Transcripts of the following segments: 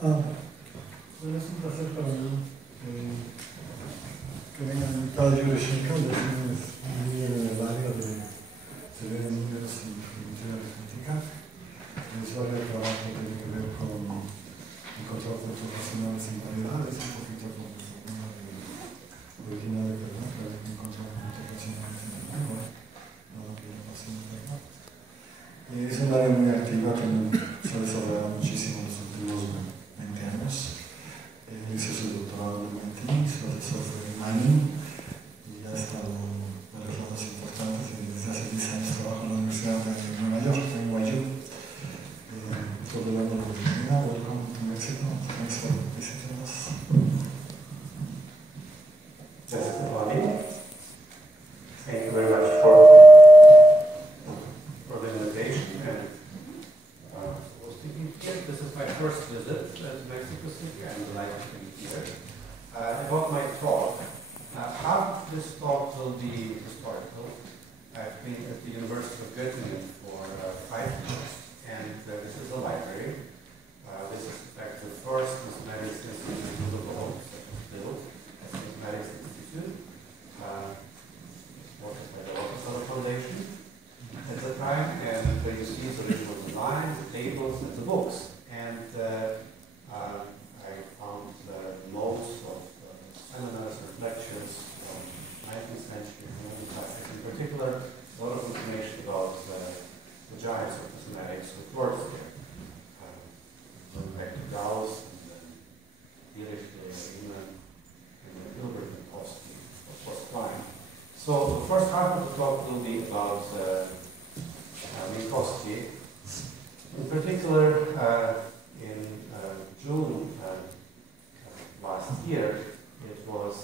Bueno, es un placer para mí que venga el invitado Yuri Tschinkel, de quienes viven en el área de teoría de números y geometría aritmética. Es un área de trabajo que tiene que ver con encontrar puntos racionales y variedades, un poquito con el problema original de verdad, pero hay que encontrar puntos racionales en el lengua, nada que no pase en verdad. Es un área muy activa que se ha desarrollado muchísimo en los últimos 20 años. Hizo su doctorado en MIT, su asesor fue Manning, y ha estado en varios lados importantes, y desde hace 10 años trabaja en la Universidad de Nueva York, en NYU. Por lo tanto, welcome to Mexico. Thanks for visiting us. Just good morning. Thank you very much for the invitation and speaking here. This is my first visit to Mexico City. I'm delighted to be here. About my talk, half this talk will be historical. I've been at the University of Göttingen for 5 years, and this is a library. This is in fact the first mathematics institute in the world that was built as a mathematics institute. Supported by the Rockefeller Foundation at the time, and you see the original design, the tables, and the books. And I found most of seminars and lectures from 19th century and classics. In particular, a lot of information about the giants of mathematics who worked there. Going back to Gauss and Dirichlet, Riemann, and Hilbert and Minkowski, of course, Klein. So the first half of the talk will be about Minkowski. In particular, in June last year, it was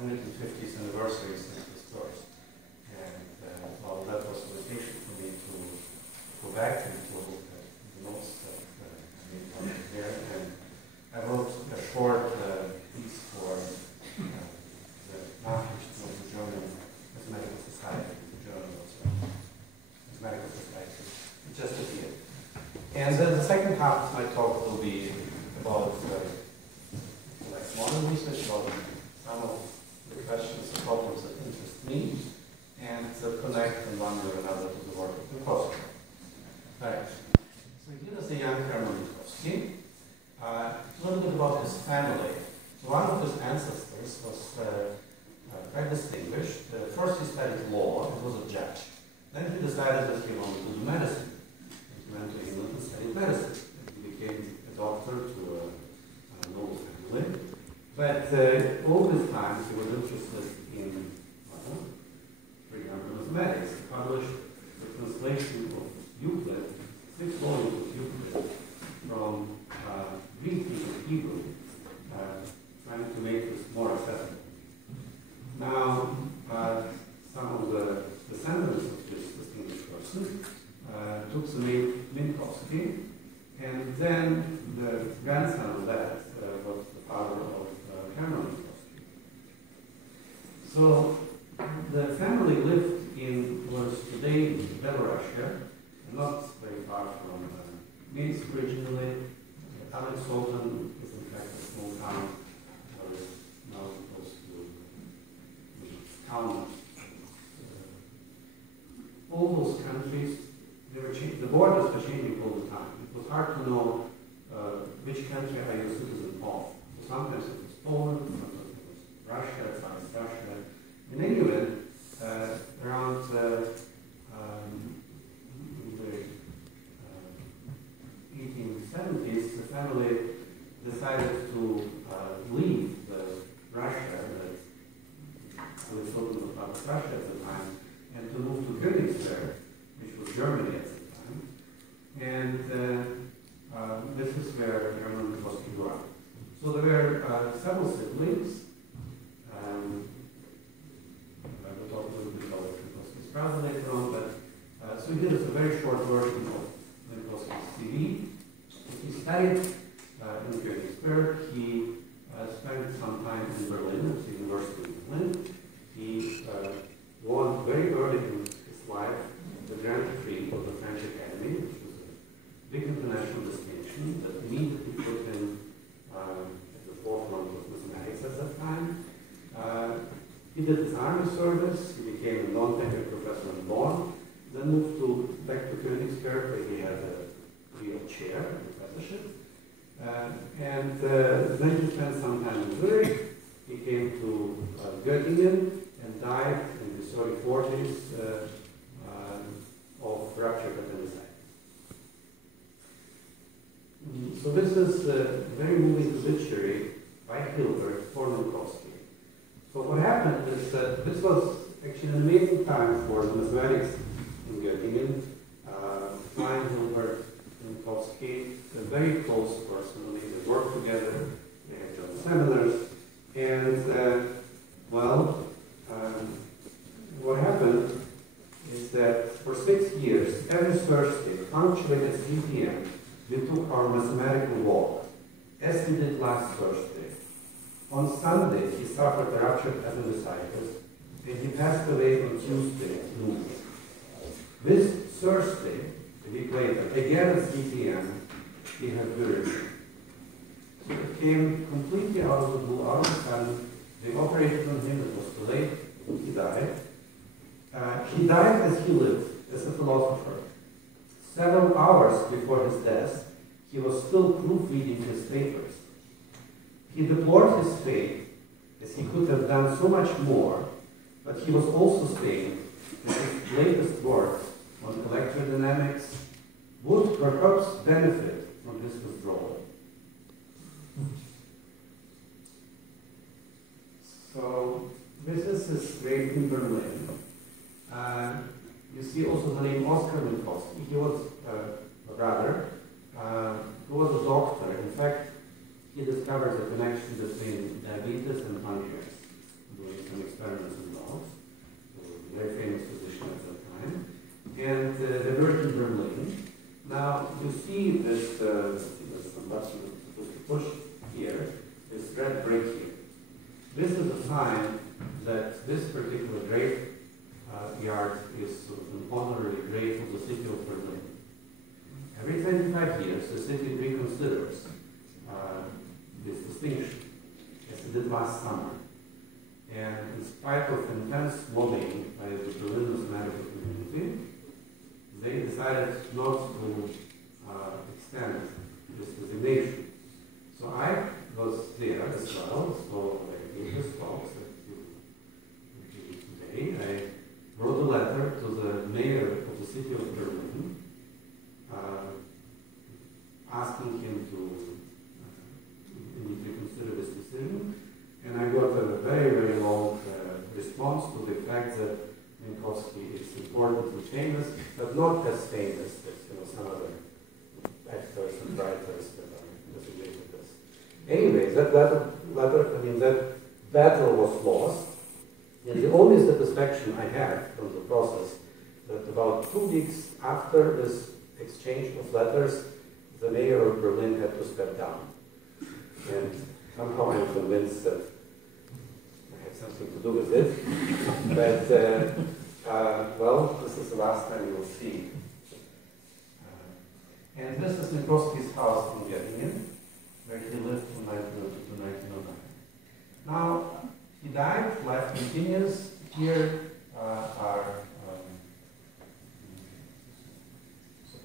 150th anniversary since his birth. And well, that was an occasion for me to go back into the notes that I made there. And I wrote a short piece for the Nachrichten of the German Mathematical Society, the Journal of Mathematical Society. It just appeared. And then the second half of my talk will be about like modern research, about some of the questions and problems that interest me, and connect from one way or another to the work of Minkowski. Right. So here is the young Hermann Minkowski. A little bit about his family. So one of his ancestors was quite distinguished. First he studied law and was a judge. Then he decided that he wanted to do medicine. He went to England and studied medicine. He became a doctor to a noble family. But all this time he was interested in, for example, mathematics. He published the translation of Euclid, 6 volumes of Euclid, from Greek into Hebrew, trying to make this more accessible. Now, some of the descendants of this distinguished person took the name Minkowski, and then the grandson of that was the father of Hermann Minkowski. So the family lived in what is today Belarusia, not very far from Minsk originally. Alexandria is in fact a small town now close to Kaunas. All those countries, they were the borders were changing all the time. It was hard to know which country are you a citizen of. So sometimes it was Poland, sometimes it was Russia, South Russia. In any event, around the 1870s, the family decided to leave Russia, the Sultan of Russia at the time, and to move to Königsberg, which was Germany at the time. And this is where Hermann Minkowski grew up. So there were several siblings. I will talk a little bit about Minkowski's brother later on, but so here is a very short version of Minkowski's CV. He studied in Königsberg. He spent some time in Berlin, at the University of Berlin. He won very early in his life the Grand Prix of the French Academy, which was a big international distinction that immediately service. He became a non-tenure professor in Bonn, then moved back to Königsberg, where he had a real chair in professorship. Then he spent some time in Zurich. He came to Göttingen and died in his early 40s of ruptured appendicitis. So this is a very moving obituary by Hilbert for Minkowski. So what happened is that this was actually an amazing time for the mathematics in Göttingen. Klein, Hilbert, Minkowski, they're very close personally. They worked together, they had done seminars, and what happened is that for 6 years, every Thursday, punctually at 3 p.m., we took our mathematical walk, as we did last Thursday. On Sunday, he suffered a ruptured appendicitis, and he passed away on Tuesday at noon. This Thursday, a week later, again at 3 p.m., he had urine. So it came completely out of the blue, out of the sun. They operated on him, it was too late, he died. He died as he lived, as a philosopher. Several hours before his death, he was still proofreading his papers. He deplored his fate, as he could have done so much more, but he was also saying that his latest work on electrodynamics would perhaps benefit from his withdrawal. So this is his grave in Berlin. You see also the name Oscar Minkowski. He was a brother who was a doctor. In fact, he discovered the connection between diabetes and pancreas, doing some experiments in dogs. He was a very famous physician at that time. And they worked in Berlin. Now, you see this, there's some button you're supposed to push here, this red brick here. This is a sign that this particular grave yard is sort of an honorary grave of the city of Berlin. Every 25 years, the city reconsiders this distinction, as it did last summer. And in spite of intense lobbying by the Berlin mathematical community, they decided not to extend this designation. So I was there as well, so I gave this talk today. I wrote a letter to the mayor of the city of Berlin, asking him to reconsider this decision, and I got a very, very long response to the fact that Minkowski is importantly famous, but not as famous as some other actors and writers that are associated with this. Anyway, that battle was lost, and the only satisfaction I had from the process that about 2 weeks after this exchange of letters, the mayor of Berlin had to step down. And somehow I'm convinced that I had something to do with it. But, well, this is the last time you'll see. And this is Minkowski's house in Göttingen, where he lived from 1902 to 1909. Now, he died, life continues. Here are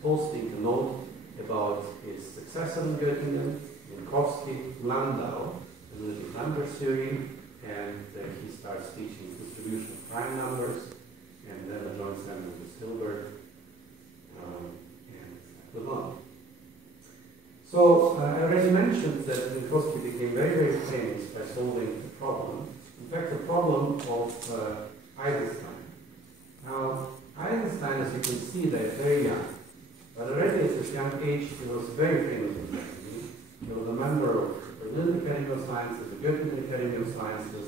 posting a note about his successor in Göttingen, Minkowski, Landau, a little number theory, and he starts teaching distribution of prime numbers, and then a joint seminar with Hilbert, and good luck. So I already mentioned that Minkowski became very, very famous by solving a problem. In fact, the problem of Eisenstein. Now, Eisenstein, as you can see, they're very young. But already at this young age, he was very famous in Germany. He was a member of the Berlin Academy of Sciences, the Göttingen Academy of Sciences,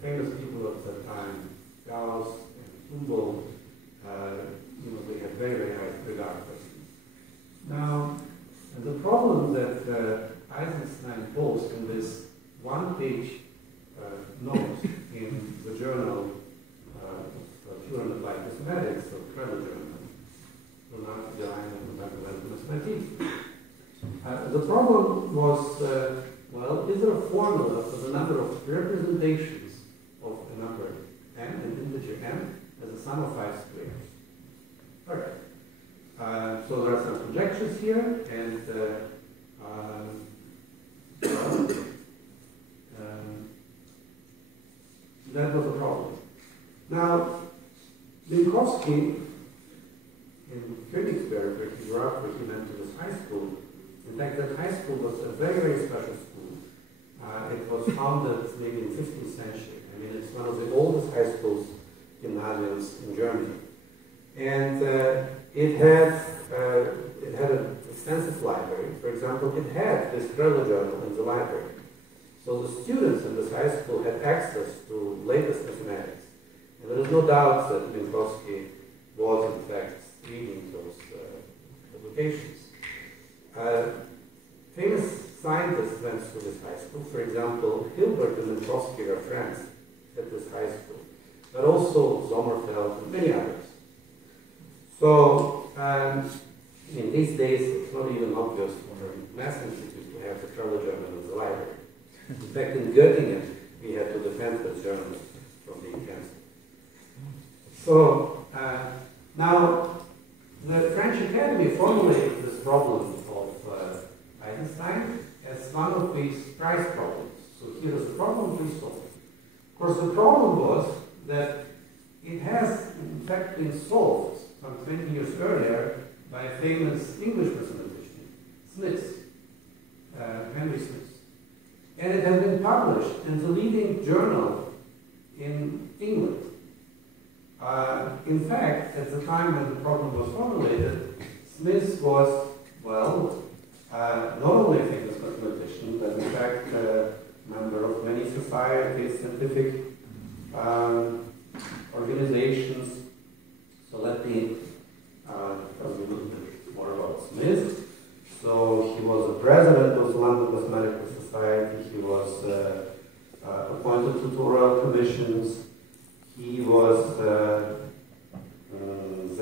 famous people of that time, Gauss and Humboldt, they had very, very high regard for him. Now, the problem that Eisenstein posed in this one-page note in the journal of Pure and Applied Mathematics, or Credit Journal, the problem was, is there a formula for the number of representations of a integer m as a sum of 5 squares. All right. So there are some conjectures here, and that was a problem. Now, Minkowski in Königsberg, where he grew up, where he went to this high school, in fact, that high school was a very, very special school. It was founded maybe in the 15th century. I mean, it's one of the oldest high schools, gymnasiums in Germany. And it had an extensive library. For example, it had this Kröller journal in the library. So the students in this high school had access to latest mathematics. And there is no doubt that Minkowski was, in fact, reading those publications. Famous scientists went to this high school. For example, Hilbert and Minkowski were friends at this high school, but also Sommerfeld and many others. So, in these days, it's not even obvious for a math institute to have the Kröller journal in the library. In fact, in Göttingen, we had to defend this journal from being cancelled. So, now, the French Academy formulated this problem of Einstein as one of these prize problems. So here is a problem to solve. Of course, the problem was that it has, in fact, been solved some 20 years earlier by a famous English mathematician, Smith, Henry Smith. And it has been published in the leading journal in England. In fact, at the time when the problem was formulated, Smith was, well, not only a famous mathematician, but in fact a member of many societies, scientific organizations. So let me tell you a little bit more about Smith. So he was the president of the London Mathematical Society. He was appointed to two royal commissions. He was the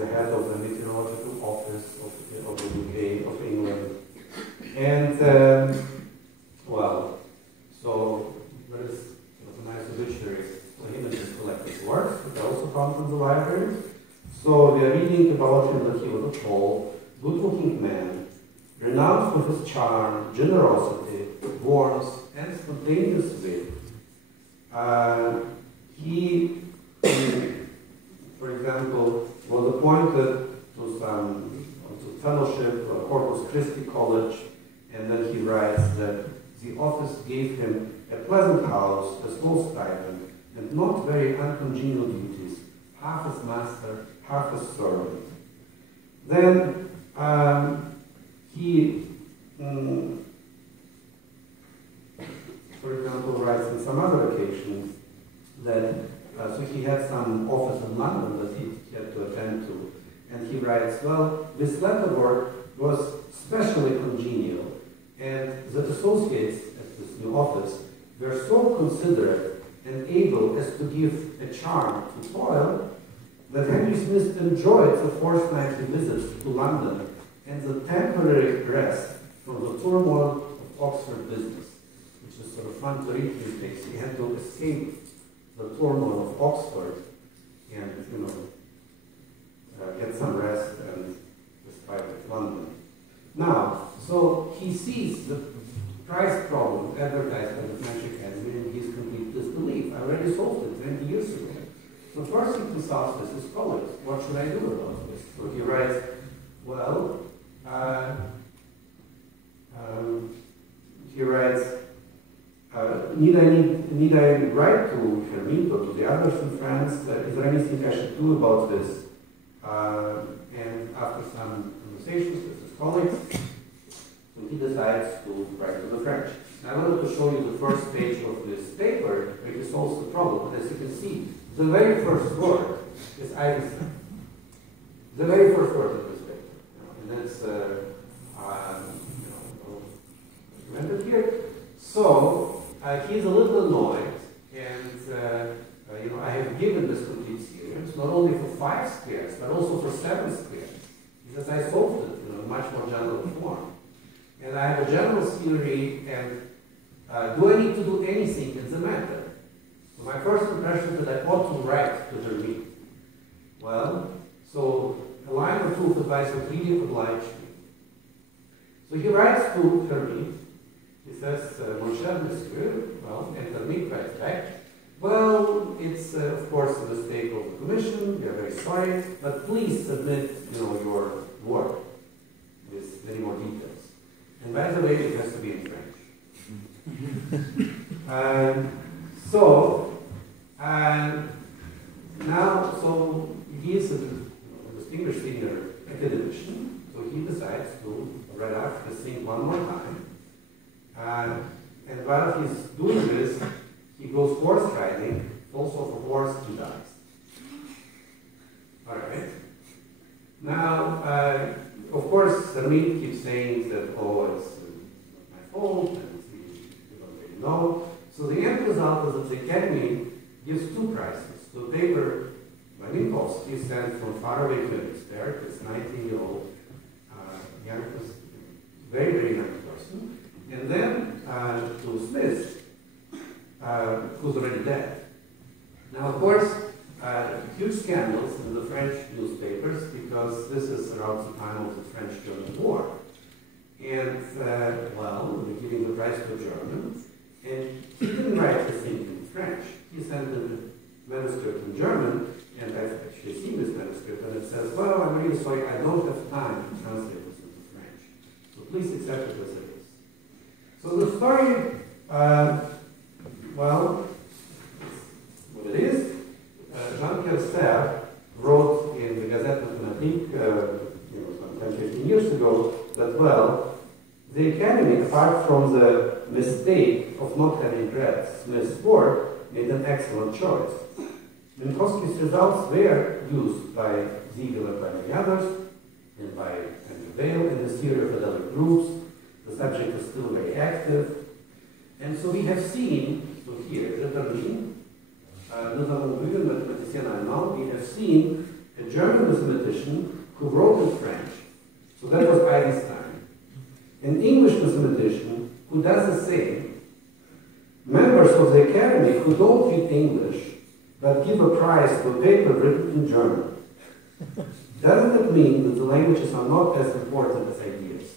head of the meteorological office of the UK, of England. And, well, so there is a nice obituary for him and his collected works, which are also found in the library. So we are reading about him that he was a tall, good-looking man, renowned for his charm, generosity, warmth, and spontaneous wit. He, for example, was appointed to fellowship at Corpus Christi College, and then he writes that the office gave him a pleasant house, a small stipend, and not very uncongenial duties, half as master, half as servant. Then he, for example, writes on some other occasions that so he had some office in London that he had to attend to, and he writes, well, this letter work was specially congenial, and the associates at this new office were so considerate and able as to give a charm to toil that Henry Smith enjoyed the fortnightly visits to London and the temporary rest from the turmoil of Oxford business, which is sort of fun to read these days. He had to escape the turmoil of Oxford and, get some rest and despite of London. Now, so he sees the price problem advertised by the French Academy and he's complete disbelief. I already solved it 20 years ago. So first he consults with his colleagues. What should I do about this? So he writes, well, need I write to Hermine or to the others in France? Is there anything I should do about this? And after some conversations with his colleagues, so he decides to write to the French. Now, I wanted to show you the first page of this paper where he solves the problem. And as you can see, the very first word is Einstein. The very first word of this paper. And that's documented here. So he's a little annoyed, and I have given this complete series not only for 5 squares but also for 7 squares. He says I solved it in a much more general form, and I have a general theory. And do I need to do anything in the matter? So So my first impression is that I ought to write to Hermine. Well, so a line or two of advice would really oblige me. So he writes to Hermine. He says, Mon cher monsieur, well, and Hermine writes back, well, it's of course a mistake of the commission, we are very sorry, but please submit, your work with many more details. And by the way, it has to be in French. So he is a distinguished senior academician, so he decides to write out this thing one more time. And while he's doing this, he goes horse riding, falls off a horse and dies. All right. Now, of course, Hermine keeps saying that, oh, it's not my fault, and we don't really know. So the end result is that the Academy gives two prizes. To a paper by Minkowski sent from faraway Königsberg, this 19-year-old young person, very, very young person, and then to Smith, who's already dead. Now, of course, huge scandals in the French newspapers because this is around the time of the French-German War. And, well, they're giving the prize to Germans. And he didn't write the thing in French. He sent the manuscript in German, and I've actually seen this manuscript, and it says, well, I'm really sorry, I don't have time to translate this into French. So please accept it as it is. So the story, well, what it is, Jean-Pierre Serre wrote in the Gazette Mathématique, some 10, 15 years ago, that, well, the Academy, apart from the mistake of not having read Smith's work, made an excellent choice. Minkowski's results were used by Siegel and by many others, and by Andrew Vail in the theory of other groups. The subject is still very active. And so we have seen, so here, Hermine, nous avons vu un mathématicien allemand, we have seen a German mathematician who wrote in French. So that was Einstein. An English mathematician who does the same. Members of the Academy who don't read English, but give a prize to a paper written in German. Doesn't that mean that the languages are not as important as ideas?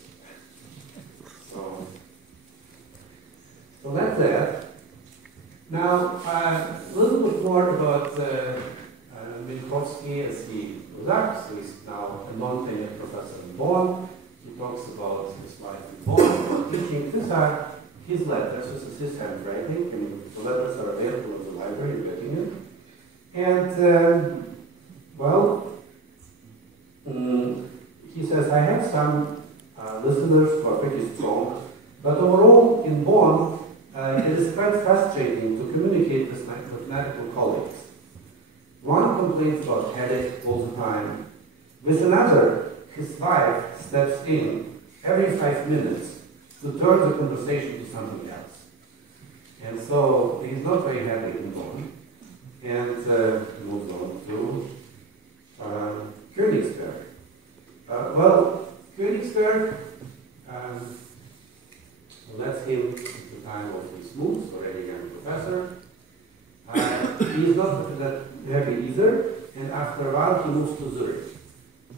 So that's that. Now, a little bit more about Minkowski as he was up. So he's now a non-tenured professor in Bonn. He talks about his life in Bonn, teaching. These are his letters. This is his handwriting, and the letters are available in the library, getting it. And, he says, I have some listeners who are pretty strong, but overall in Bonn, it is quite frustrating to communicate with my mathematical colleagues. One complains about headache all the time. With another, his wife steps in every 5 minutes to turn the conversation to something else. And so he's not very happy in Bonn. And moves on to Königsberg. Königsberg, that's him at the time of his moves, already a young professor. He is not that happy either, and after a while he moves to Zurich.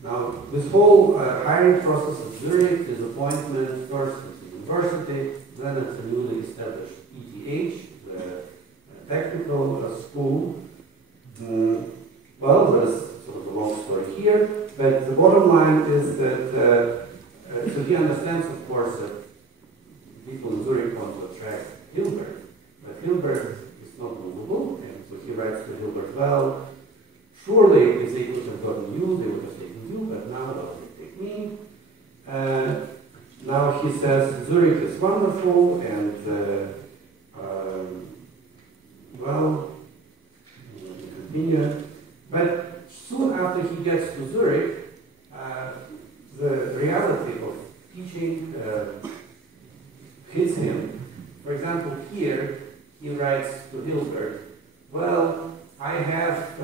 Now, this whole hiring process of Zurich is appointment first at the university, then at the newly established ETH, the technical school. Well, there's sort of a long story here, but the bottom line is that, so he understands, of course, that people in Zurich want to attract Hilbert, but Hilbert is not movable, and so he writes to Hilbert, well, surely if they could have gotten you, they would have taken you, but now they take me. Now he says Zurich is wonderful, and continue. But soon after he gets to Zurich, the reality of teaching hits him. For example, here he writes to Hilbert, well, I have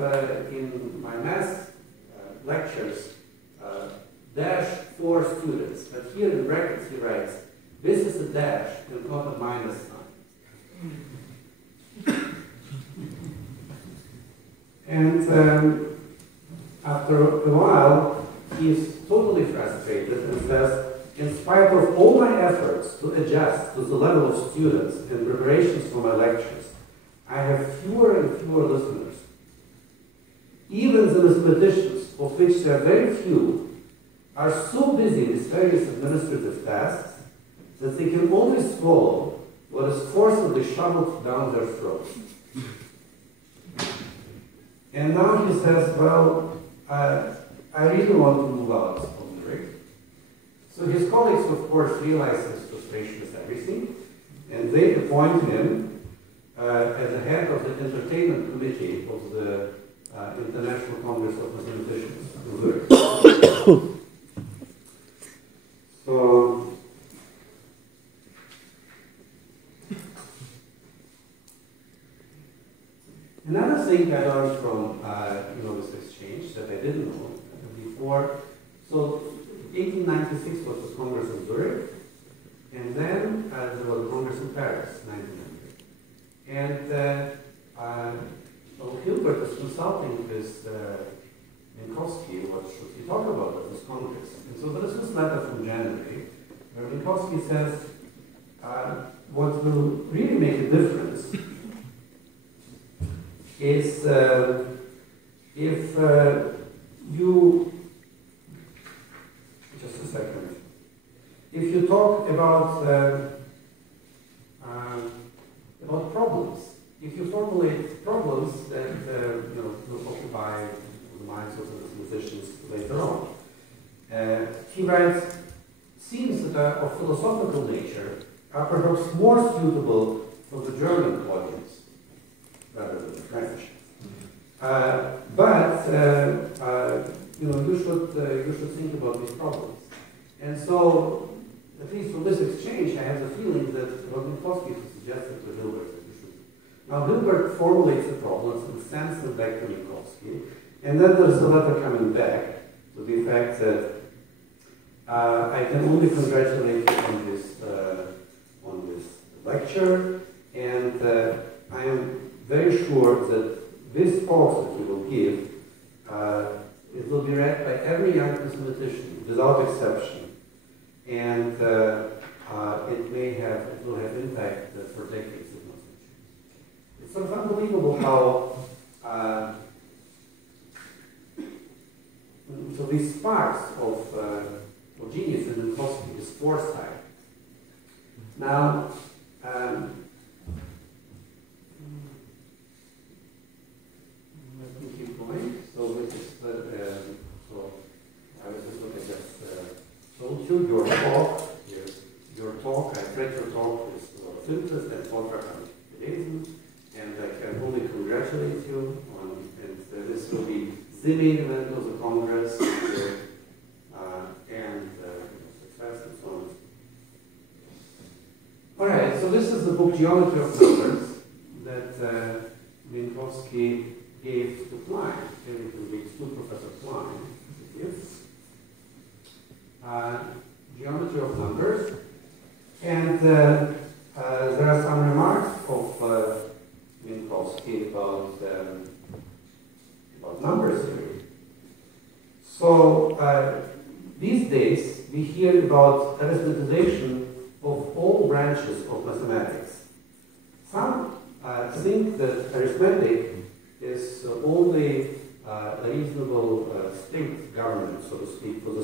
in my math lectures dash 4 students, but here in brackets he writes, this is a dash and not a minus sign. And after a while, he's totally frustrated and says, in spite of all my efforts to adjust to the level of students and preparations for my lectures, I have fewer and fewer listeners. Even the mathematicians, of which there are very few, are so busy with various administrative tasks that they can only swallow what is forcibly shoveled down their throats. And now he says, well, I really want to move out of Zurich. So his colleagues, of course, realize his frustration is everything, and they appoint him as the head of the entertainment committee of the International Congress of Mathematicians in Zurich. So, another thing I learned from this exchange that I didn't know before, so 1896 was the Congress in Zurich, and then there was a Congress in Paris, 1900. And Hilbert is consulting with Minkowski, what should he talk about at this Congress? And so there is this letter from January, where Minkowski says, what will really make a difference is if you, just a second, if you talk about problems, if you formulate problems that will occupy the minds of the musicians later on. He writes, themes that are of philosophical nature are perhaps more suitable for the German audience rather than the French. But you should think about these problems. And so, at least from this exchange, I have the feeling that what Minkowski suggested to Hilbert that you should. Now, Hilbert formulates the problems and sends them back to Minkowski, and then there's a letter coming back to the effect that I can only congratulate you on this lecture, and I am very sure that this talk that you will give, it will be read by every young mathematician without exception, and it will have impact for decades of mathematicians. It's sort of unbelievable how so these sparks of genius in Minkowski is foresight. Now, let me keep going. So this is so I was just looking at told you your talk. Your talk. I read your talk is simplest and Vortrag gelesen, and I can only congratulate you on. And this will be the main event of the Congress. And success and so on. All right, so this is the book Geometry of Numbers that Minkowski gave to Klein, to Professor Klein. Geometry of Numbers, and there are some remarks of Minkowski about number theory. So. These days, we hear about arithmetization of all branches of mathematics. Some think that arithmetic is only a reasonable state government, so to speak, for the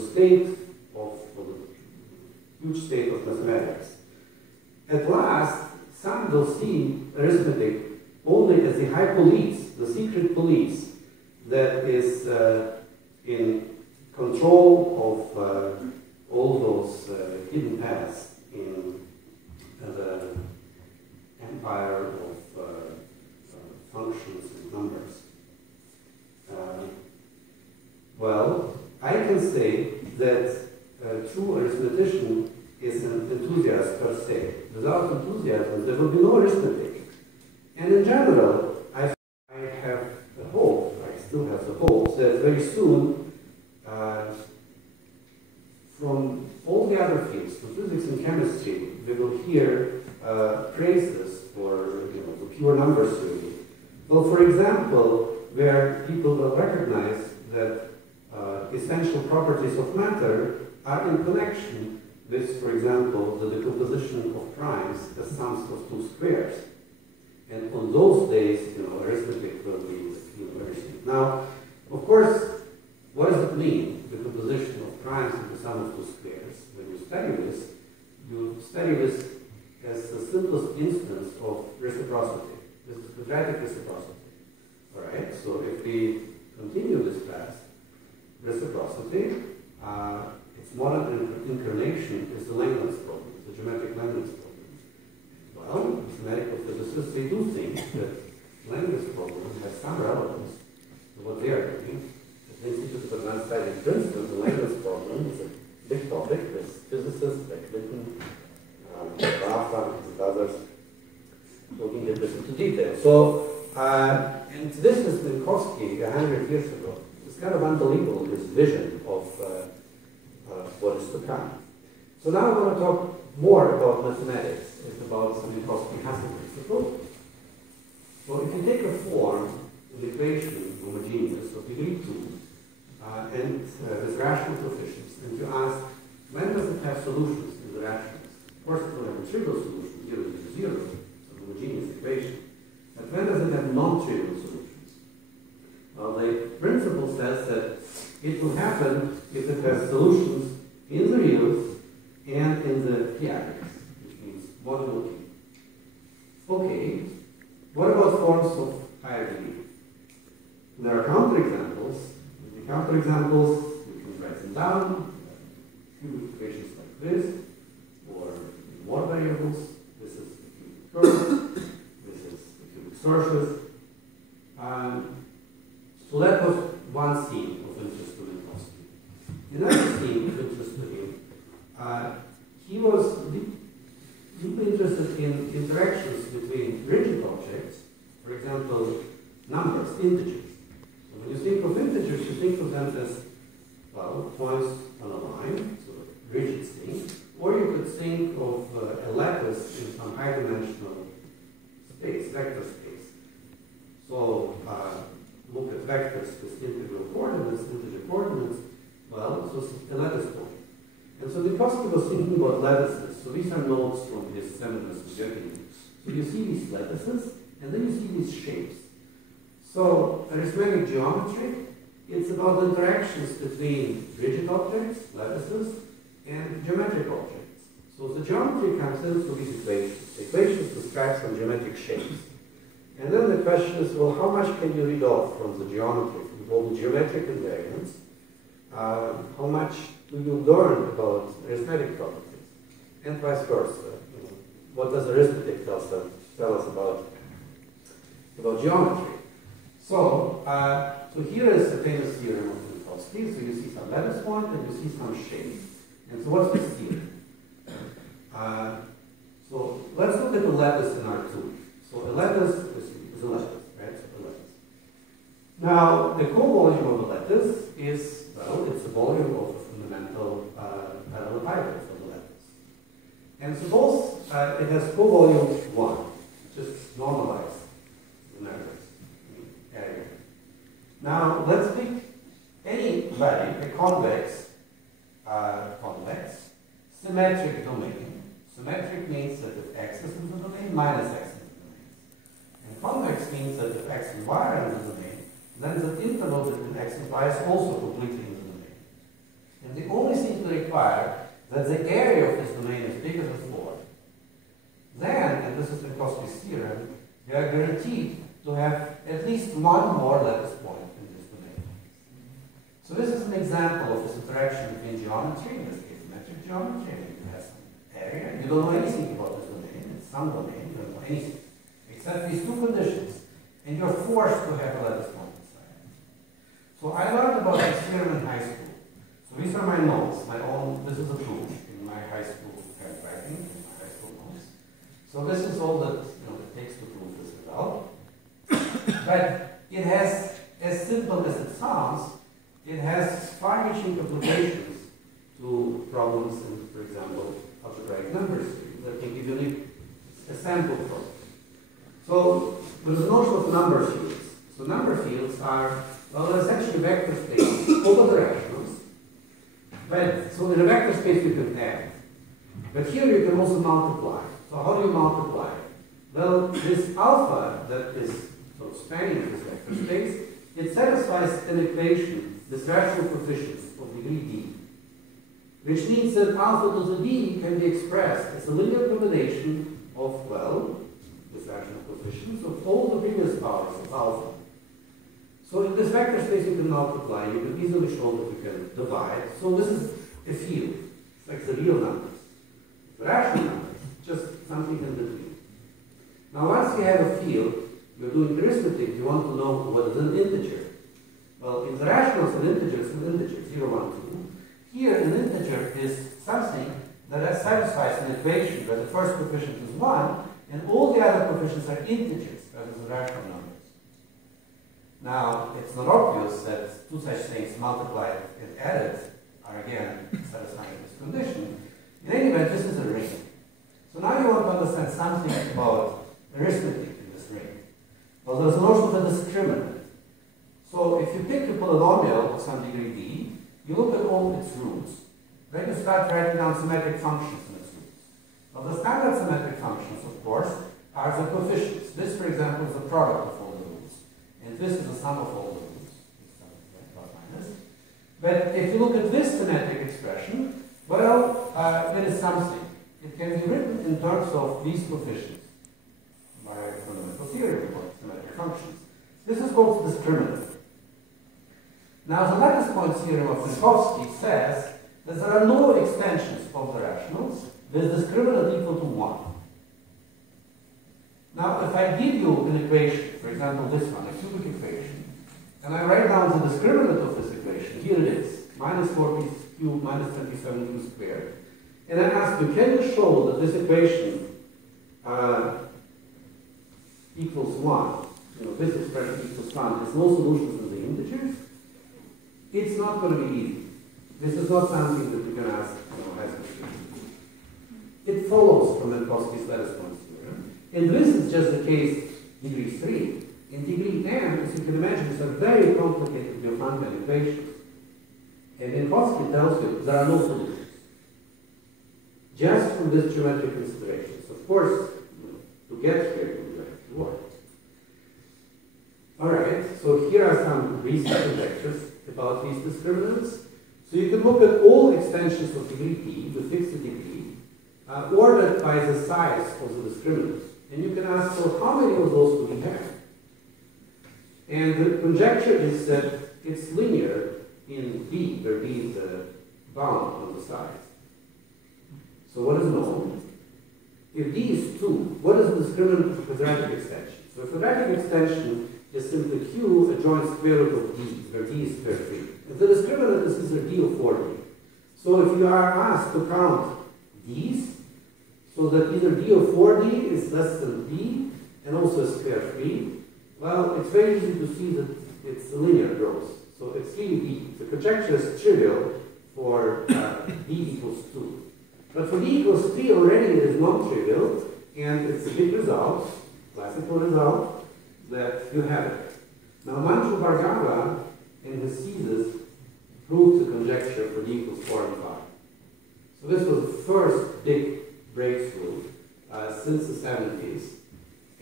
huge state of mathematics. At last, some will see arithmetic only as the high police, the secret police, that is in control of all those hidden paths in the empire of functions and numbers. Well, I can say that a true arithmetician is an enthusiast per se. Without enthusiasm, there will be no arithmetic. And in general, I have the hope, I still have the hope, that very soon from all the other fields, from physics and chemistry, we will hear praises for the pure number theory. Well, for example, where people will recognize that essential properties of matter are in connection with, for example, the decomposition of primes as sums of two squares. And on those days, arithmetic will be very steep. Now, of course, what does it mean, the composition of primes into sum of two squares? When you study this as the simplest instance of reciprocity. This is quadratic reciprocity. All right, so if we continue this path, reciprocity, its modern incarnation is the Langlands problem, the geometric Langlands problem. Well, mathematical physicists, they do think that Langlands problem has some relevance to what they are doing. At the Institute of Advanced Study in Princeton, the Langlands problem is a big topic with physicists like Lytton, Rafa, and others looking at this into detail. So, and this is Minkowski 100 years ago. It's kind of unbelievable, his vision of what is to come. So now I want to talk more about mathematics. It's about the Minkowski-Hasse principle. So if you take a form, an equation, homogeneous, of degree 2, and with rational coefficients, and you ask, when does it have solutions in the rationals? Of course, it will have a trivial solution, 0 to 0, it's a homogeneous equation. But when does it have non-trivial solutions? Well, the principle says that it will happen if it has solutions in the reals and in the p-areas, which means modulo p. Okay, what about forms of higher degree? There are counterexamples. With the counterexamples, you can write them down. Cubic equations like this, or more variables. This is the cubic curve. This is the cubic surface. So that was one theme of interest to Minkowski. Another theme of interest to him, he was deeply interested in interactions between rigid objects, for example, numbers, integers. So when you think of integers, you think of them as, well, points on a line, sort of rigid thing, or you could think of a lattice in some high-dimensional space, vector space. So look at vectors with integral coordinates, integer coordinates. Well, so it's a lattice point. And so Minkowski was thinking about lattices. So these are notes from his seminars in Germany. So you see these lattices, and then you see these shapes. So arithmetic geometry, it's about interactions between rigid objects, lattices, and geometric objects. So the geometry comes into these equations. The equations describe some geometric shapes. And then the question is, well, how much can you read off from the geometry, from all the geometric invariants? How much do you learn about arithmetic properties? And vice versa. What does arithmetic tell us about geometry? So, so here is the famous theorem of Minkowski. So you see some lattice point and you see some shape. And so what's this theorem? So let's look at the lattice in R2. So a lattice is a lattice, right? So a lattice. Now, the co-volume of the lattice is, well, it's the volume of the fundamental parallelepiped of the lattice. And suppose it has co-volume 1. Just normalize the numbers, area. Now, let's pick any value, a convex, symmetric domain. Symmetric means that if x is in the domain, minus x in the domain. And convex means that if x and y are in the domain, then the interval between x and y is also completely in the domain. And the only thing to require that the area of this domain is bigger than 4. Then, and this is Minkowski's theorem, you are guaranteed to have at least one more lattice point in this domain. So this is an example of this interaction between geometry, in this case metric geometry, and you have some area. You don't know anything about this domain, it's some domain, you don't know anything, except these two conditions, and you're forced to have a lattice point inside. So I learned about this theorem in high school. So these are my notes, my own, this is a proof in my high school handwriting, in my high school notes. So this is all that it takes to prove this result. But it has, as simple as it sounds, it has far-reaching applications to problems in, for example, algebraic number series that can give you a sample problem. So there's a notion of number series. So number fields are, well, essentially vector space over the rationals. But, so in a vector space you can add. But here you can also multiply. So how do you multiply? Well, this alpha that is sort of spanning this vector space, it satisfies an equation, this rational coefficients of degree d, which means that alpha to the d can be expressed as a linear combination of, well, this rational coefficients of all the previous powers of alpha. So in this vector space you can multiply, you can easily show that you can divide. So this is a field. It's like the real numbers. The rational numbers, just something in between. Now once you have a field, you're doing arithmetic, you want to know what is an integer. Well, in the rationals, an integer is an integer, 0, 1, 2. Here, an integer is something that satisfies an equation where the first coefficient is 1, and all the other coefficients are integers, rather than rational numbers. Now, it's not obvious that two such things multiplied and added are again satisfying this condition. In any event, this is a ring. So now you want to understand something about arithmetic in this ring. Well, there's a notion of a discriminant. So if you pick a polynomial of some degree d, you look at all its roots. Then you start writing down symmetric functions in its roots. Now the standard symmetric functions, of course, are the coefficients. This, for example, is the product of all the roots. And this is the sum of all the roots. But if you look at this symmetric expression, well, there is something. It can be written in terms of these coefficients by fundamental theory of symmetric functions. This is called discriminant. Now, the lattice point theorem of Minkowski says that there are no extensions of the rationals with discriminant equal to 1. Now, if I give you an equation, for example, this one, a cubic equation, and I write down the discriminant of this equation, here it is, minus 4p cubed minus 27q squared, and I ask you, can you show that this equation equals 1? You know, this expression equals 1. There's no solutions in the integers. It's not going to be easy. This is not something that you can ask, as a student. It follows from Minkowski's lattice point theorem. And this is just the case degree 3. In degree n, as you can imagine, these are very complicated Diophantine equations. And Minkowski tells you there are no solutions. Just from this geometric considerations. Of course, to get here, you have to work. Alright, so here are some recent conjectures about these discriminants. So you can look at all extensions of degree d with fixed degree, ordered by the size of the discriminant. And you can ask, so how many of those do we have? And the conjecture is that it's linear in d, where d is the bound on the sides. So what is known? If d is 2, what is the discriminant of a quadratic extension? So a quadratic extension is simply q a joint square root of d, where d is square 3. If the discriminant is either d or 4d. So if you are asked to count d's, so that either d or 4d is less than d, and also square 3, well, it's very easy to see that it's a linear growth. So it's really d. The conjecture is trivial for d equals 2. But for d equals 3 already it is non-trivial, and it's a big result, classical result, that you have it. Now, Manchu Bhargava, in his thesis, proved the conjecture for d equals 4 and 5. So this was the first big breakthrough since the 70s.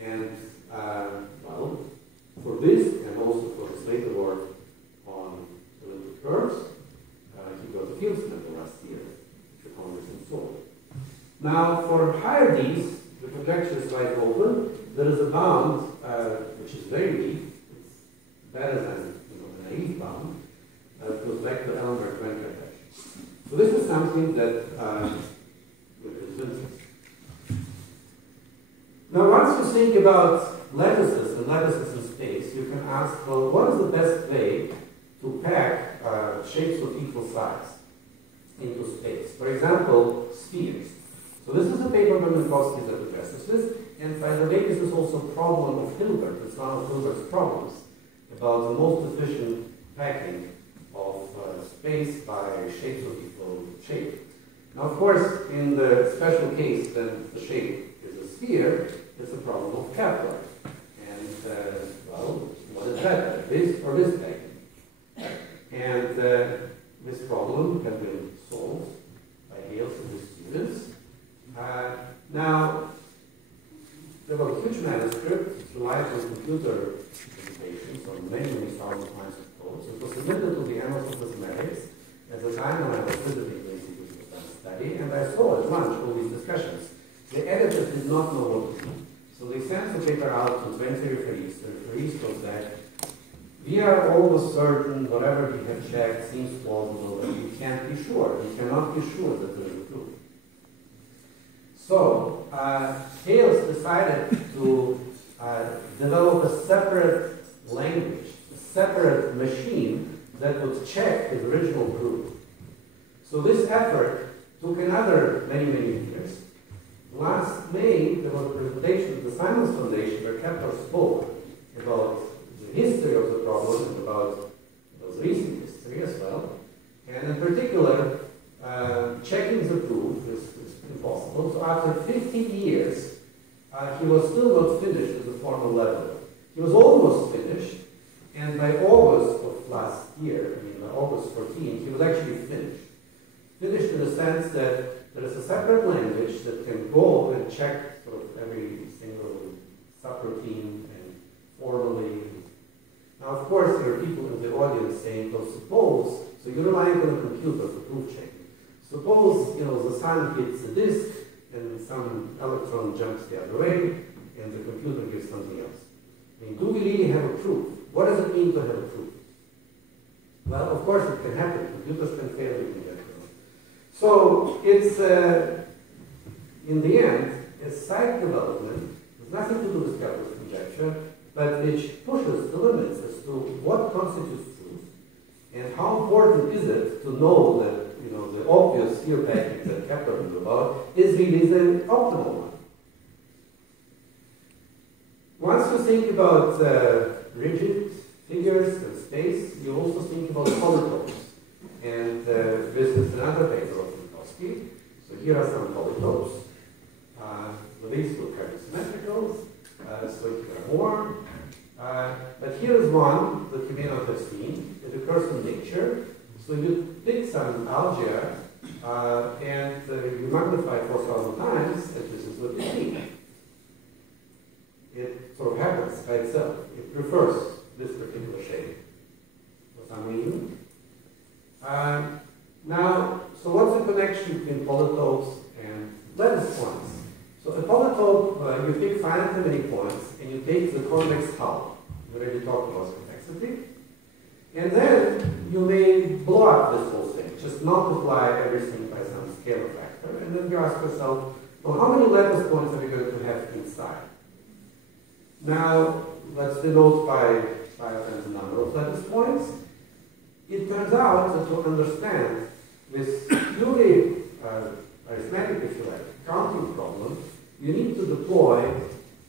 And, well, for this and also for his later work on elliptic curves, he got the Fields medal last year, the Congress in Seoul. Now, for higher d's, the conjecture is wide open. There is a bound which is very weak. It's better than the naive bound. It goes back to Elmer Wenker. So this is something that is interesting. Now, once you think about lattices and lattices in space, you can ask, well, what is the best way to pack shapes of equal size into space? For example, spheres. So this is a paper by Minkowski that addresses this. And by the way, this is also a problem of Hilbert. It's one of Hilbert's problems about the most efficient packing of space by shapes of equal shape. Now, of course, in the special case that the shape is a sphere, it's a problem of Kepler. And, well, what is better, this or this value. And this problem can be solved by Hales and his students. Now, there was a huge manuscript. It relied on computer computations on many, many thousand lines of code. So it was submitted to the Annals of Mathematics at the time when I was visiting the Institute of Study, and I saw at lunch all these discussions. The editors did not know what to do. So they sent the paper out to 20 referees. The referees told that we are almost certain whatever we have checked seems plausible, but we can't be sure. We cannot be sure that there is a proof. So Hales decided to develop a separate language, a separate machine that would check his original proof. So this effort took another many, many years. Last May, there was a presentation at the Simons Foundation where Kepler spoke about the history of the problem and about the recent history as well. And in particular, checking the proof is impossible. So after 50 years, he was still not finished at the formal level. He was almost finished, and by August of last year, I mean by August 14, he was actually finished. Finished in the sense that there is a separate language that can go and check sort of every single subroutine and formally. Now, of course, there are people in the audience saying, well, suppose, so you're relying on a computer for proof checking. Suppose, the sun hits a disk and some electron jumps the other way and the computer gives something else. I mean, do we really have a proof? What does it mean to have a proof? Well, of course it can happen. Computers can fail in that. So it's, in the end, a side development. There's nothing to do with Kepler's conjecture, but which pushes the limits as to what constitutes truth and how important is it to know that the obvious sphere package that Kepler knew about is really the optimal one. Once you think about rigid figures and space, you also think about polytopes. And this is another paper of Minkowski. So here are some polytopes. These look kind of symmetrical, so here are more. But here is one that you may not have seen. It occurs in nature. So you take some algae and you magnify 4,000 times, and this is what you see. It sort of happens by itself. It prefers this particular shape for some reason. Now, so what's the connection between polytopes and lattice points? So a polytope, you take finite many points, and you take the convex hull. We already talked about convexity. And then you may blow up this whole thing. Just multiply everything by some scalar factor. And then you ask yourself, well, how many lattice points are we going to have inside? Now, let's denote by 5 times the number of lattice points. It turns out that to understand this purely arithmetic, if you like, counting problem, you need to deploy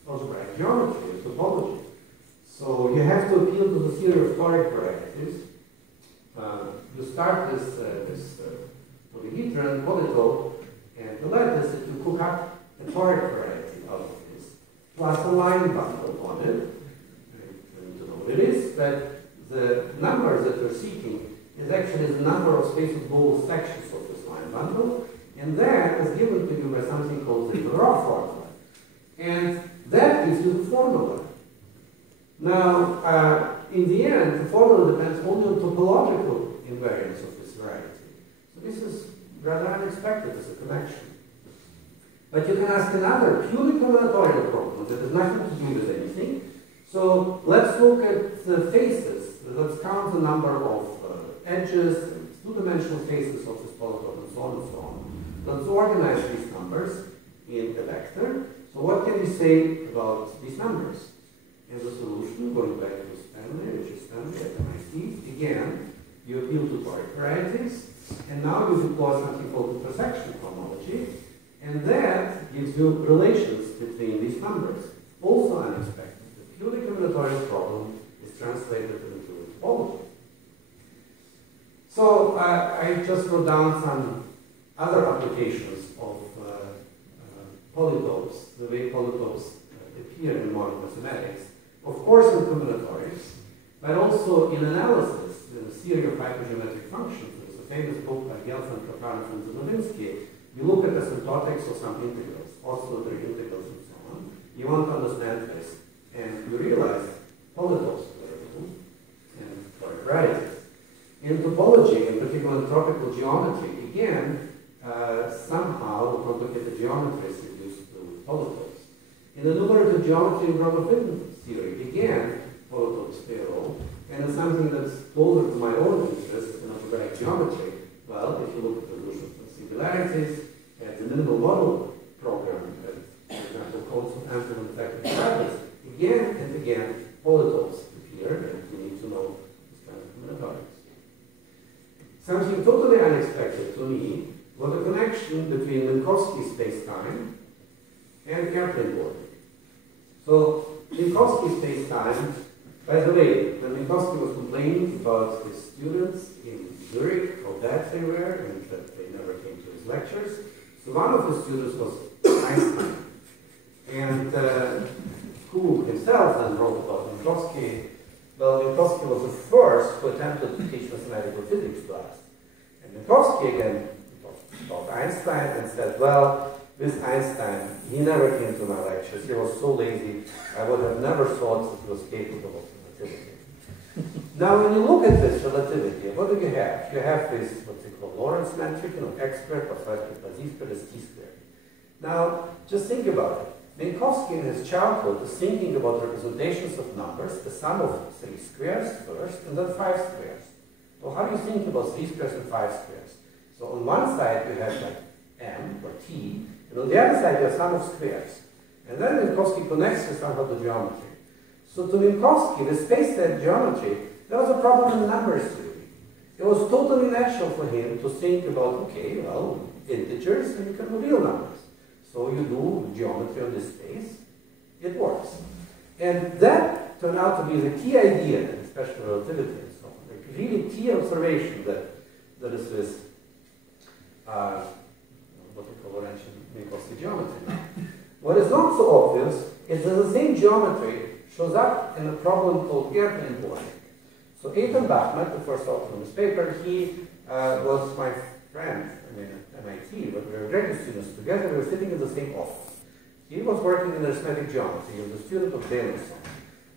algebraic geometry and topology. So you have to appeal to the theory of toric varieties. You start this polyhedron, polytope, and the lattice that you cook up a toric variety out of this, plus a line bundle on it. You need to know what it is, but the number that you're seeking is actually the number of space-of sections of this line bundle, and that is given to you by something called the Riemann formula. And that gives you the formula. Now, in the end, the formula depends only on topological invariance of this variety. So this is rather unexpected as a connection. But you can ask another purely combinatorial problem that has nothing to do with anything. So let's look at the faces. Let's count the number of edges, two-dimensional faces of this polytope, and so on and so on. Let's organize these numbers in a vector. So what can we say about these numbers? As a solution, going back to Stanley, which is Stanley at MIT, again, you appeal to toric varieties, and now you deploy something called intersection homology, and that gives you relations between these numbers. Also unexpected. The purely combinatorial problem is translated into topology. So I just wrote down some other applications of polytopes, the way polytopes appear in modern mathematics. Of course, in combinatorics, but also in analysis, in the theory of hypergeometric functions. There's a famous book by Gelsen, Kapanov, and Zenovinsky. You look at asymptotics of some integrals, oscillatory integrals, and so on. You want to understand this, and you realize polytopes are available and varieties. In topology, in particular in tropical geometry, again, somehow the complicated geometry is reduced to polytopes. In the numerative geometry in Gromov-Witten theory, again, polytopes play a role. And it's something that's closer to my own interest in algebraic geometry. Well, if you look at the resolution of singularities, and the minimal model program, for example, codes of ample and effective parameters, again and again, polytopes appear, and you need to know this kind of combinatorics. Something totally unexpected to me was a connection between Minkowski spacetime and airplane boarding. So, Minkowski spacetime, by the way, when Minkowski was complaining about his students in Zurich, how bad they were, and that they never came to his lectures, so one of the students was Einstein, and who himself then wrote about Minkowski. Well, Minkowski was the first who attempted to teach mathematical physics to us. And Minkowski again talked about Einstein and said, well, this Einstein, he never came to my lectures. He was so lazy, I would have never thought that he was capable of relativity. Now, when you look at this relativity, what do you have? You have this, what they call Lorentz metric, x squared plus y squared plus z squared is t squared. Now, just think about it. Minkowski in his childhood was thinking about representations of numbers, the sum of 3 squares first, and then 5 squares. So how do you think about 3 squares and 5 squares? So on one side you have like m or t, and on the other side you have sum of squares. And then Minkowski connects this somehow to geometry. So to Minkowski, the space-time geometry, there was a problem in numbers theory. It was totally natural for him to think about, okay, well, integers, and you can do real numbers. So you do geometry on this space, it works. And that turned out to be the key idea in special relativity and so on. Like really key observation that is this, what we call Lorentzian geometry. What is not so obvious is that the same geometry shows up in a problem called airplane boarding. So Ethan Bachman, the first author of this paper, he was my friend, at MIT, but we were graduate students together, we were sitting in the same office. He was working in arithmetic geometry, he was a student of Danielson.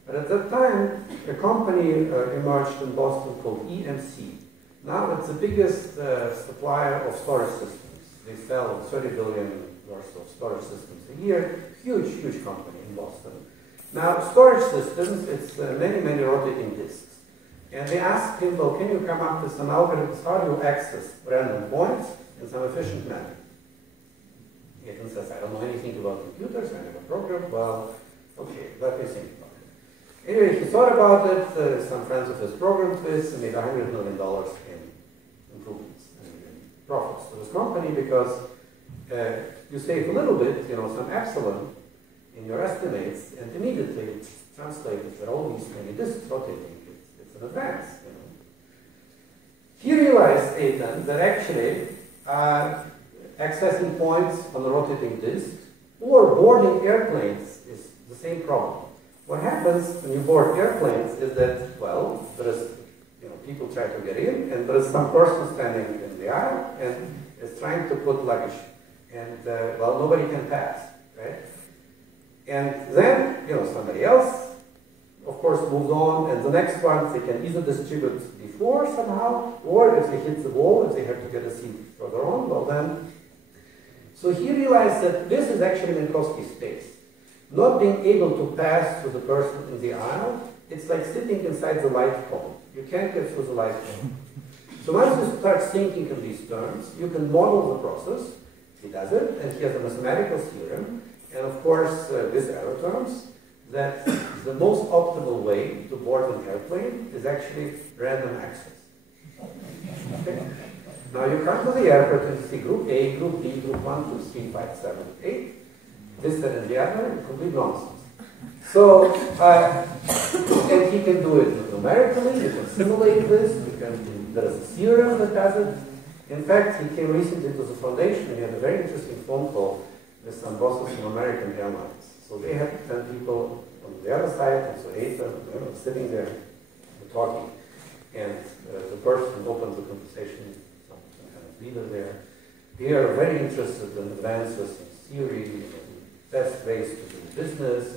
But at that time, a company emerged in Boston called EMC. Now it's the biggest supplier of storage systems. They sell 30 billion worth of storage systems a year. Huge, huge company in Boston. Now, storage systems, it's many, many rotating disks. And they asked him, well, can you come up with some algorithms? How do you access random points in some efficient manner? Ethan says, I don't know anything about computers, I never programmed. Well, okay, let me think about it. Anyway, he thought about it, some friends of his programmed this, and made $100 million in improvements and in profits to this company because you save a little bit, some epsilon in your estimates, and immediately it's translated that all these many disks rotating. It's an advance. He realized, Ethan, that actually accessing points on the rotating disk or boarding airplanes is the same problem. What happens when you board airplanes is that, well, there is, people try to get in, and there is some person standing in the aisle and is trying to put luggage, and well, nobody can pass, right? And then, somebody else, of course, moves on, and the next ones they can either distribute before somehow, or if they hit the wall, if they have to get a seat further on, well then. So he realized that this is actually Minkowski space. Not being able to pass through the person in the aisle, it's like sitting inside the light cone. You can't get through the light cone. So once you start thinking in these terms, you can model the process. He does it, and he has a mathematical theorem, and of course, with error terms, that the most optimal way to board an airplane is actually random access. Okay? Now you come to the airport and you see group A, group B, group 1, 2, 3, 5, 7, 8, this, that, and the other, complete nonsense. So, and he can do it numerically, you can simulate this, there is a theorem that does it. In fact, he came recently to the foundation and he had a very interesting phone call with some bosses from American Airlines. So they had 10 people on the other side, and so 8 sitting there talking, and the person opens the conversation, some kind of leader there. They are very interested in advances in theory, best ways to do business.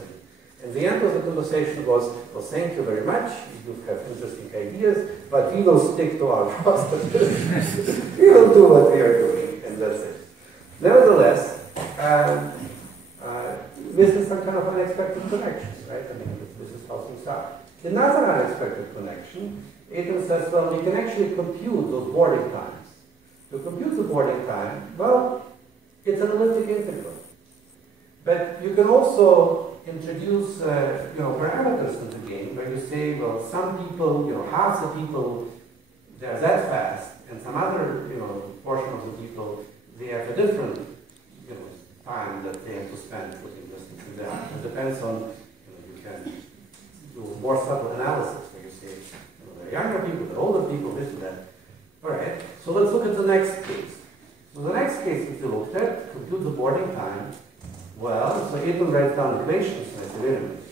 And the end of the conversation was, well, thank you very much, you have interesting ideas, but we will stick to our process. We will do what we are doing, and that's it. Nevertheless, this is some kind of unexpected connections, right? I mean, this is how things are. Another unexpected connection, Ethan says, well, we can actually compute those boarding times. To compute the boarding time, well, it's an elliptic integral. But you can also introduce, parameters in the game where you say, well, some people, half the people, they're that fast, and some other, portion of the people, they have a different, time that they have to spend putting distance in there. It depends on, you can do more subtle analysis where you say, the younger people, the older people, this and that. All right, so let's look at the next case. So the next case, if you looked at, compute the boarding time. Well, so Ethan writes down equations, and I say, wait a minute,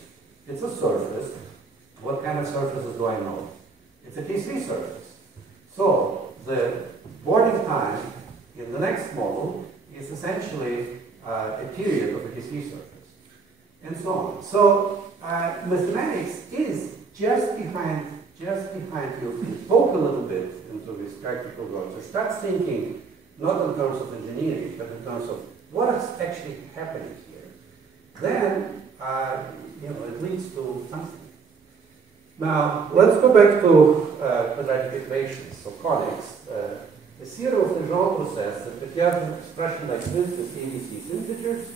it's a surface. What kind of surfaces do I know? It's a T3 surface. So the boarding time in the next model is essentially a period of a T3 surface, and so on. So mathematics is just behind you. If you poke a little bit into this practical world, so start thinking not in terms of engineering, but in terms of what is actually happening here, then it leads to something. Now let's go back to quadratic equations, so conics. The theory of Legendre says that if you have an expression like this with ABC's integers,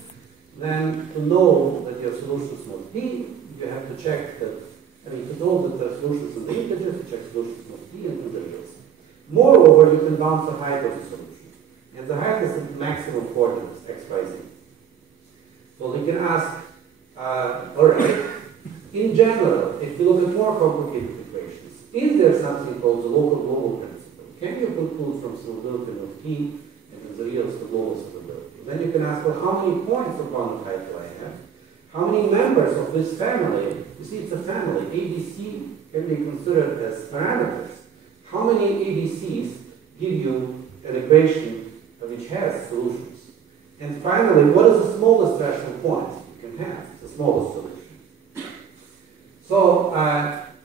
then to know that your solution is not P, you have to check that, to know that the solution is in the integers, you check solution is not P and integers. Moreover, you can bound the height of the solution. And the height is the maximum coordinates, x, y, z. So we can ask, alright, in general, if you look at more complicated equations, is there something called the local global principle? Can you conclude from solubility of P and the real global solubility? Then you can ask, well, how many points upon the height do I have? How many members of this family? You see, it's a family. ABC can be considered as parameters. How many ABCs give you an equation which has solutions? And finally, what is the smallest rational point you can have? The smallest solution. So,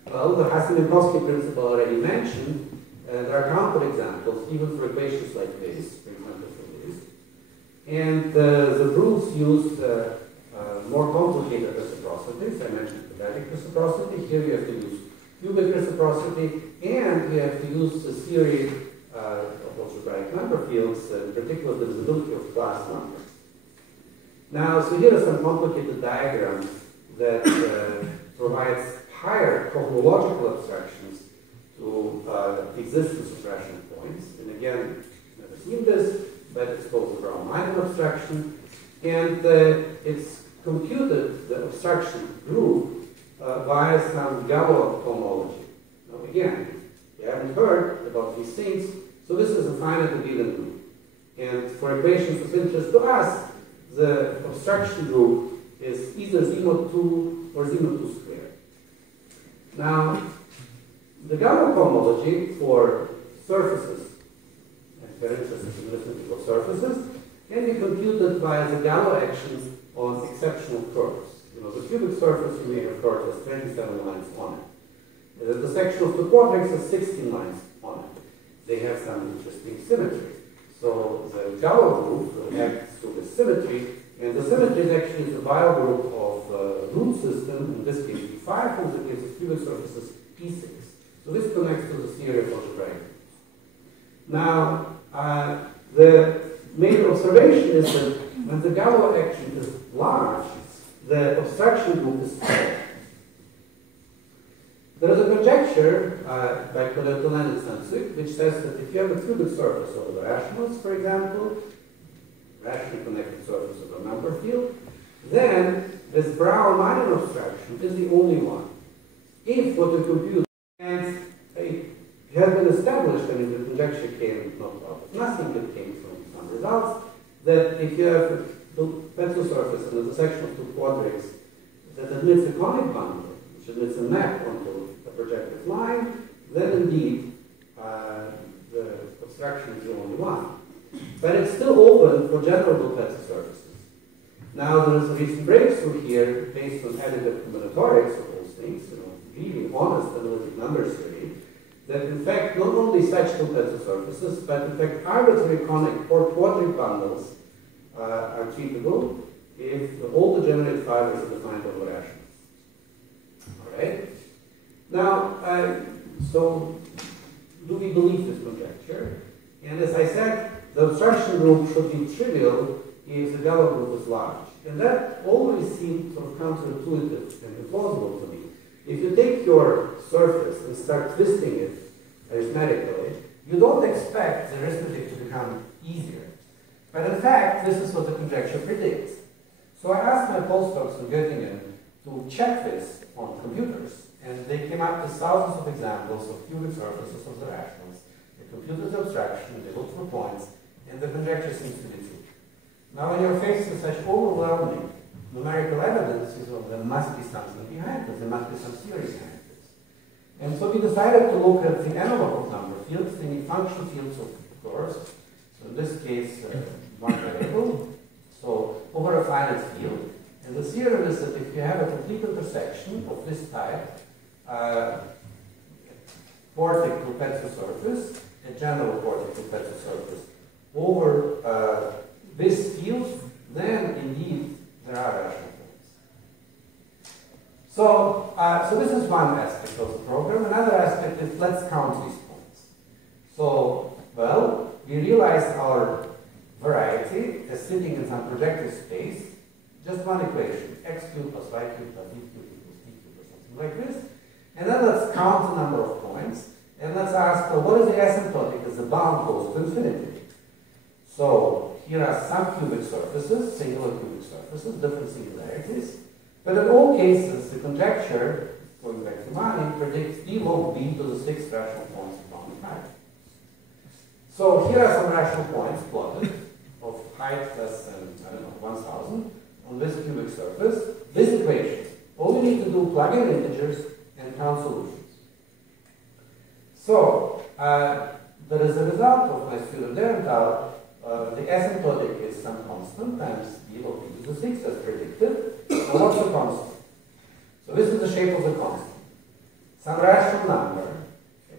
the Hasse-Minkowski principle already mentioned. There are counterexamples, even for equations like this, for example, for this. And the proofs use more complicated reciprocities. I mentioned quadratic reciprocity. Here you have to use cubic reciprocity, and we have to use the theory of algebraic number fields, in particular the divisibility of class numbers. Now, so here are some complicated diagrams that provides higher cohomological abstractions to the existence of rational points. And again, I've never seen this, but it's called the Brown-Minor abstraction. And it's computed, the abstraction group, via some Galois homology. Now again, you haven't heard about these things, so this is a finite abelian group. And for equations of interest to us, the abstraction group is either Z02 or Z02 squared. Now, the Galois homology for surfaces, and for instance, in arithmetical surfaces, can be computed via the Galois actions on exceptional curves. The cubic surface you may have heard has 27 lines on it. The section of the quadrants has 16 lines on it. They have some interesting symmetry. So the Galois group acts to the symmetry, and the symmetry is actually the Weyl group of root system, in this case P5, and in the case of cubic surfaces P6. So this connects to the theory of algebraic groups. Now, the main observation is that when the Galois action is large, the abstraction group is small. There is a conjecture by Colletolin and Saint-Suc which says that if you have a cubic surface over the rationals, for example, rationally connected surface of a number field, then this Brown-Minor abstraction is the only one. If what you compute, and it has been established, I mean the conjecture came not out of nothing, it came from some results, that if you have a pencil surface and there's a section of two quadrants that admits a conic bundle, which admits a map onto a projective line, then indeed the obstruction is only one. But it's still open for general Lopez surfaces. Now there is a recent breakthrough here based on additive combinatorics of those things, really honest analytic number theory, that in fact not only such Lopez surfaces, but in fact arbitrary conic or quadric bundles are treatable if all the generated fibers are defined over rationals. Alright? Now, so do we believe this conjecture? And as I said, the obstruction group should be trivial if the Galois group is large. And that always seemed sort of counterintuitive and implausible to me. If you take your surface and start twisting it arithmetically, you don't expect the arithmetic to become easier. But in fact, this is what the conjecture predicts. So I asked my postdocs in Göttingen to check this on computers, and they came up with thousands of examples of cubic surfaces of the rationals. They computed the abstraction, they looked for points, and the conjecture seems to be true. Now, when you're faced with such overwhelming numerical evidence, you know, there must be something behind this, there must be some theory behind this. And so we decided to look at the analog of number fields, the function fields of course. So in this case, one variable, so over a finite field. And the theorem is that if you have a complete intersection of this type, quartic Lopez surface, a general quartic Lopez surface, over this field, then indeed there are rational points. So, so this is one aspect of the program. Another aspect is let's count these points. So, well, we realize our variety is sitting in some projective space, just one equation, x cubed plus y cubed plus z cubed equals d cubed or something like this. And then let's count the number of points, and let's ask, well, what is the asymptotic as the bound goes to infinity? So here are some cubic surfaces, singular cubic surfaces, different singularities. But in all cases, the conjecture, going back to Mani, predicts d log b to the 6 rational points upon the height. So here are some rational points plotted of height less than, I don't know, 1000 on this cubic surface. This equation. All we need to do, plug in integers and count solutions. So, there is a result of my student Derenthal. The asymptotic is some constant times d log b to the 6 as predicted. Now what's the constant? So this is the shape of the constant. Some rational number,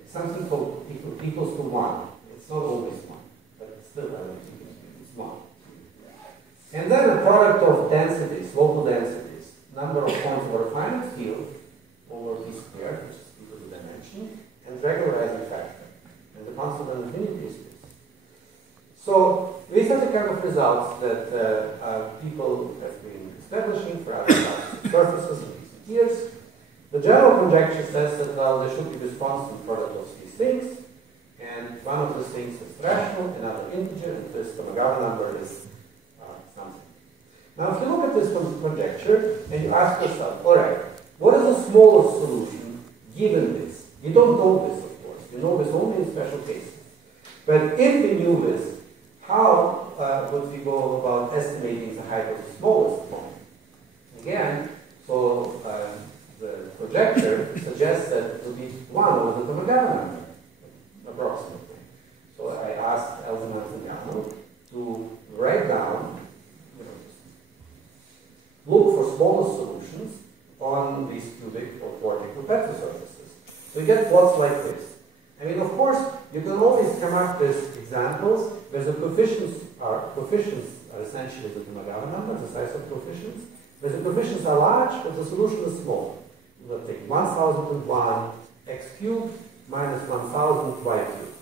something called equals to 1. It's not always 1, but still I don't think it's 1. And then the product of densities, local densities, number of points over a finite field over d squared, which is equal to dimension, and regularizing factor. And the constant on infinity is this. So these are the kind of results that people have been establishing for other surfaces in recent years. The general conjecture says that, well, there should be this constant product of these things, and one of those things is rational, another integer, and this Tomagawa number is something. Now, if you look at this conjecture and you ask yourself, all right, what is the smallest solution given this? We don't know this, of course. We know this only in special cases. But if we knew this, how would we go about estimating the height of the smallest point? Again, so the projector suggests that it will be 1 over the Tomagawa number, approximately. So I asked Elvin Antoniano to write down, look for smallest solutions on these cubic or quartic Lopez surfaces. So you get plots like this. I mean, of course, you can always come up with examples where the coefficients are essentially the Tomagawa number, the size of coefficients, where the coefficients are large, but the solution is small. You will take 1001 x cubed minus 1000 y cubed.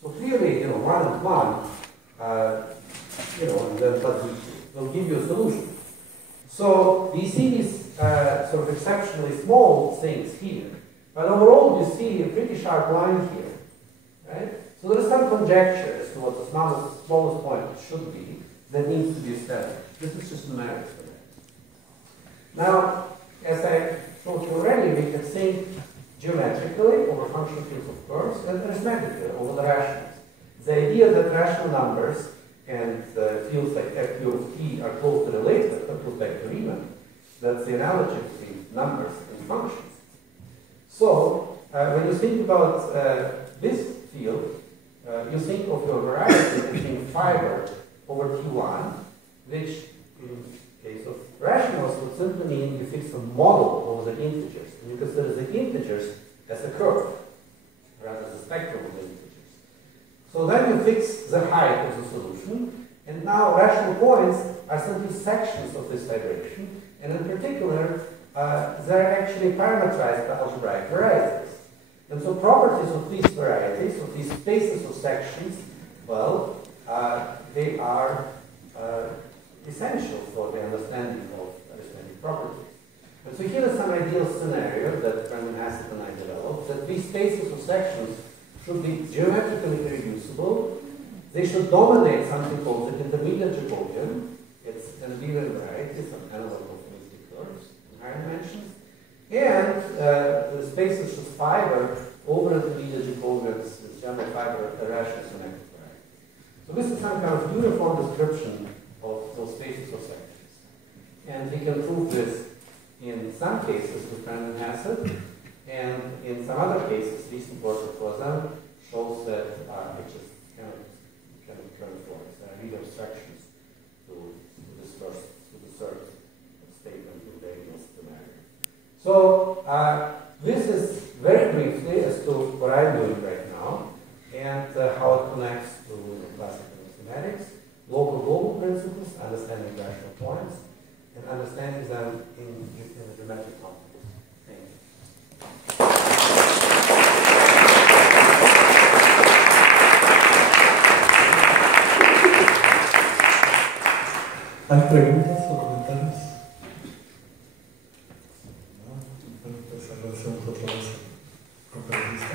So clearly, 1 and 1, and then plus will give you a solution. So we see these sort of exceptionally small things here. But overall, you see a pretty sharp line here, right? So there is some conjecture as to what the smallest point should be that needs to be established. This is just numerics for that. Now, as I told you already, we can think geometrically over function fields of curves and arithmetically over the rationals. The idea that rational numbers and fields like f, q, of t are closely related, that goes back to Riemann. That's the analogy between numbers and functions. So, when you think about this field, you think of your variety as being fiber over T1, which in case of rationals would simply mean you fix a model over the integers. And you consider the integers as a curve, rather than the spectrum of the integers. So then you fix the height of the solution, and now rational points are simply sections of this vibration, and in particular, they're actually parameterized by algebraic varieties. And so properties of these varieties, of these spaces of sections, well, they are essential for the understanding of arithmetic properties. And so here is some ideal scenario that Brendan Hassett and I developed, that these spaces of sections should be geometrically reducible. They should dominate something called the intermediate Jacobian. It's an even variety, some analog of elliptic curves in higher dimensions. And the spaces should fiber over intermediate Jacobians with general fiber irrational symmetric variety. So this is some kind of uniform description of those spaces of sections. And we can prove this in some cases with Brendan Hassett, and in some other cases, recent work of Rosen shows that it just cannot conform. There are real abstractions to this first, to the third statement in the Daniel's scenario. So this is very briefly as to what I'm doing right now and how it connects to classical mathematics, local global principles, understanding rational points, and understanding them in a geometric context. Thank you. ¿Hay preguntas o comentarios? No, entonces agradecemos otra vez al conferencista.